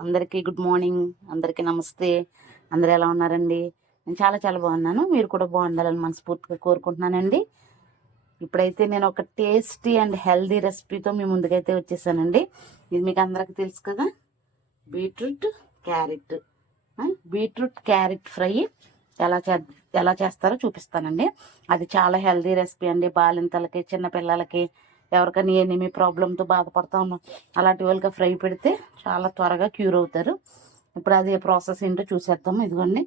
అందరికీ good morning, అందరికీ నమస్తే. అందరూ ఎలా ఉన్నారండి? నేను చాలా చాలా బాగున్నాను. మీరు కూడా బాగుండాలని మనస్ఫూర్తిగా కోరుకుంటున్నానండి. ఇప్పుడైతే నేను ఒక టేస్టీ అండ్ హెల్దీ రెసిపీతో మీ ముందుకైతే వచ్చేసానండి. ఇది మీకు అందరికీ తెలుసు కదా, beetroot carrot. Beetroot carrot fry ఎలా చేస్తారో చూపిస్తానండి. అది చాలా హెల్దీ రెసిపీ అండి. బాలింతలకి, చిన్నపిల్లలకి, ఎవరికైనా ఎనిమి ప్రాబ్లంతో బాధపడతా ఉన్నాం అలాంటి వాళ్ళకి ఫ్రై పెడితే చాలా త్వరగా క్యూర్ అవుతారు. ఇప్పుడు అది ప్రాసెస్ ఏంటో చూసేద్దాము. ఇదిగోండి,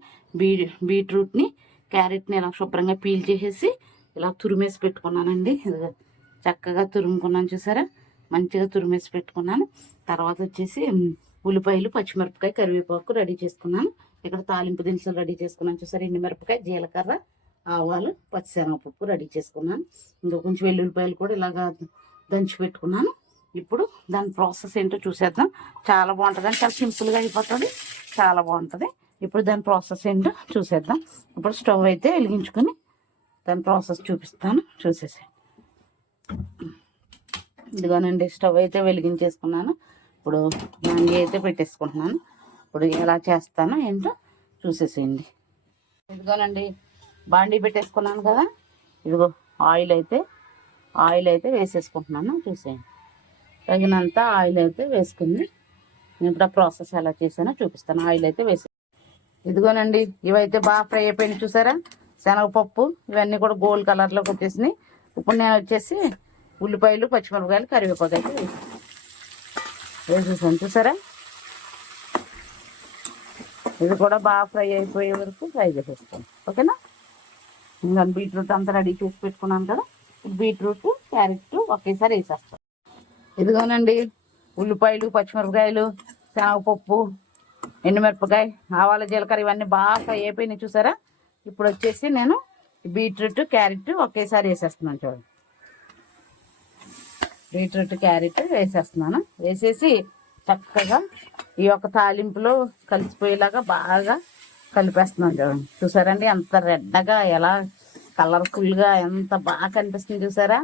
బీట్రూట్ని క్యారెట్ని ఇలా శుభ్రంగా పీల్ చేసేసి ఇలా తురిమేసి పెట్టుకున్నానండి. ఇదిగో చక్కగా తురుముకున్నాను, చూసారా? మంచిగా తురిమేసి పెట్టుకున్నాను. తర్వాత వచ్చేసి ఉల్లిపాయలు, పచ్చిమిరపకాయ, కరివేపాకు రెడీ చేసుకున్నాను. ఇక్కడ తాలింపు దినుసులు రెడీ చేసుకున్నాను, చూసారా? ఎండుమిరపకాయ, జీలకర్ర, ఆవాలు, పచ్చిశనగపప్పు రెడీ చేసుకున్నాను. ఇంకా కొంచెం వెల్లుల్లిపాయలు కూడా ఇలాగా దంచి పెట్టుకున్నాను. ఇప్పుడు దాని ప్రాసెస్ ఏంటో చూసేద్దాం. చాలా బాగుంటుంది అండి, చాలా సింపుల్గా అయిపోతుంది, చాలా బాగుంటుంది. ఇప్పుడు దాని ప్రాసెస్ ఏంటో చూసేద్దాం. ఇప్పుడు స్టవ్ అయితే వెలిగించుకొని దాని ప్రాసెస్ చూపిస్తాను, చూసేసి. ఇదిగోనండి, స్టవ్ అయితే వెలిగించేసుకున్నాను. ఇప్పుడు మండి అయితే పెట్టేసుకుంటున్నాను. ఇప్పుడు ఎలా చేస్తానో ఏంటో చూసేసేయండి. ఇదిగోనండి, బాండీ పెట్టేసుకున్నాను కదా. ఇదిగో ఆయిల్ అయితే వేసేసుకుంటున్నాను, చూసేయండి. తగినంత ఆయిల్ అయితే వేసుకుంది. నేను ఇప్పుడు ఆ ప్రాసెస్ ఎలా చేసానో చూపిస్తాను. ఆయిల్ అయితే వేసి, ఇదిగోనండి, ఇవైతే బాగా ఫ్రై అయిపోయినాయి, చూసారా? శనగపప్పు ఇవన్నీ కూడా గోల్డ్ కలర్లోకి వచ్చేసినాయి. ఇప్పుడు నేను వచ్చేసి ఉల్లిపాయలు, పచ్చిమిరపకాయలు, కరివేపాకు అయితే వేసేసాను, చూసారా? ఇది కూడా బాగా ఫ్రై అయిపోయే వరకు ఫ్రై చేసేస్తాను, ఓకేనా? ఇంకా బీట్రూట్ అంతా రెడీ చేసి పెట్టుకున్నాను కదా. బీట్రూట్, క్యారెట్ ఒకేసారి వేసేస్తాను. ఇదిగోనండి, ఉల్లిపాయలు, పచ్చిమిరపకాయలు, శనగపప్పు, ఎండుమిరపకాయ, ఆవాల, జీలకర్ర ఇవన్నీ బాగా ఫ్రై అయిపోయినాయి, చూసారా? ఇప్పుడు వచ్చేసి నేను బీట్రూట్, క్యారెట్ ఒకేసారి వేసేస్తున్నాను. చూడండి, బీట్రూట్, క్యారెట్ వేసేస్తున్నాను. వేసేసి చక్కగా ఈ యొక్క తాలింపులో కలిసిపోయేలాగా బాగా కలిపేస్తున్నాను. చూడండి, చూసారండి ఎంత రెడ్గా, ఎలా కలర్ఫుల్గా ఎంత బాగా కనిపిస్తుంది, చూసారా?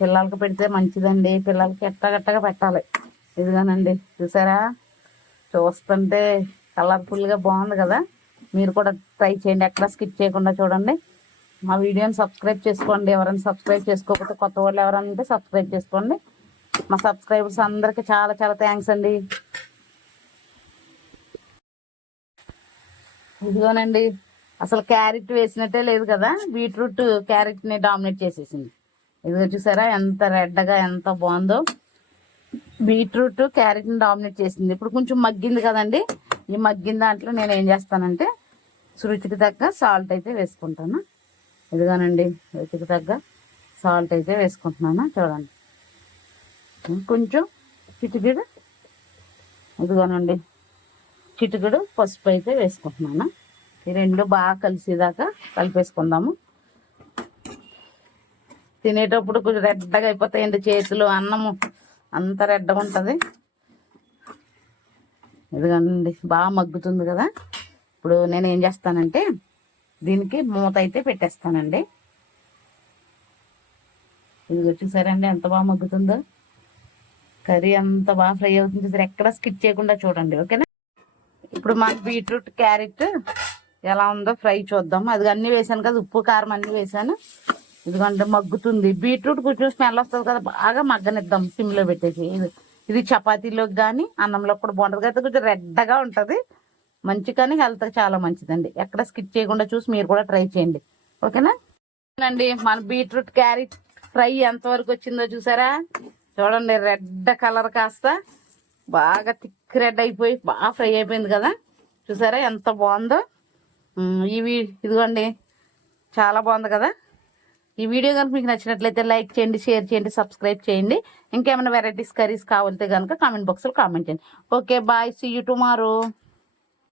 పిల్లలకి పెడితే మంచిదండి, పిల్లలకి ఎట్టగట్టగా పెట్టాలి. ఇదిగానండి, చూసారా? చూస్తుంటే కలర్ఫుల్గా బాగుంది కదా. మీరు కూడా ట్రై చేయండి, ఎక్కడ స్కిప్ చేయకుండా చూడండి. మా వీడియోని సబ్స్క్రైబ్ చేసుకోండి. ఎవరైనా సబ్స్క్రైబ్ చేసుకోకపోతే, కొత్త వాళ్ళు ఎవరైనా ఉంటే సబ్స్క్రైబ్ చేసుకోండి. మా సబ్స్క్రైబర్స్ అందరికీ చాలా చాలా థ్యాంక్స్ అండి. ఇదిగోనండి, అసలు క్యారెట్ వేసినట్టే లేదు కదా, బీట్రూట్ క్యారెట్ని డామినేట్ చేసేసింది. ఇదిగో చూసారా ఎంత రెడ్గా ఎంత బాగుందో. బీట్రూట్ క్యారెట్ని డామినేట్ చేసింది. ఇప్పుడు కొంచెం మగ్గింది కదండి. ఈ మగ్గిన దాంట్లో నేను ఏం చేస్తానంటే రుచికి తగ్గ సాల్ట్ అయితే వేసుకుంటాను. ఇదిగోనండి, రుచికి తగ్గ సాల్ట్ అయితే వేసుకుంటున్నాను. చూడండి, కొంచెం చిటికెడు, ఇదిగోనండి చిటికెడు పసుపు అయితే వేసుకుంటున్నాను. ఈ రెండు బాగా కలిసేదాకా కలిపేసుకుందాము. తినేటప్పుడు కొంచెం రెడ్డగా అయిపోతాయండి చేతులు, అన్నము అంత రెడ్డగా ఉంటుంది. ఇదిగోనండి, బాగా మగ్గుతుంది కదా. ఇప్పుడు నేను ఏం చేస్తానంటే దీనికి మూత అయితే పెట్టేస్తానండి. ఇది చూసారండి ఎంత బాగా మగ్గుతుందో. కర్రీ అంత బాగా ఫ్రై అవుతుంది, చూసారు? ఎక్కడ స్కిప్ చేయకుండా చూడండి, ఓకేనా? ఇప్పుడు మన బీట్రూట్, క్యారెట్ ఎలా ఉందో ఫ్రై చూద్దాం. అది అన్నీ వేసాను కదా, ఉప్పు కారం అన్నీ వేసాను. ఇదిగోండి మగ్గుతుంది. బీట్రూట్ కొంచెం స్మెల్ వస్తుంది కదా, బాగా మగ్గనిద్దాం సిమ్లో పెట్టేసి. ఇది చపాతీలోకి కానీ అన్నంలోకి కూడా బాగుంటుంది కదా. కొంచెం రెడ్గా ఉంటుంది, మంచి కానీ హెల్త్కి చాలా మంచిదండి. ఎక్కడ స్కిప్ చేయకుండా చూసి మీరు కూడా ట్రై చేయండి, ఓకేనా అండి? మన బీట్రూట్ క్యారెట్ ఫ్రై ఎంతవరకు వచ్చిందో చూసారా? చూడండి, రెడ్ కలర్ కాస్త బాగా థిక్ రెడ్ అయిపోయి బాగా ఫ్రై అయిపోయింది కదా. చూసారా ఎంత బాగుందో. ఇదిగోండి, చాలా బాగుంది కదా. ఈ వీడియో కనుక మీకు నచ్చినట్లయితే లైక్ చేయండి, షేర్ చేయండి, సబ్స్క్రైబ్ చేయండి. ఇంకేమైనా వెరైటీస్ కర్రీస్ కావాలంటే కనుక కామెంట్ బాక్స్లో కామెంట్ చేయండి. Okay, bye, see you tomorrow.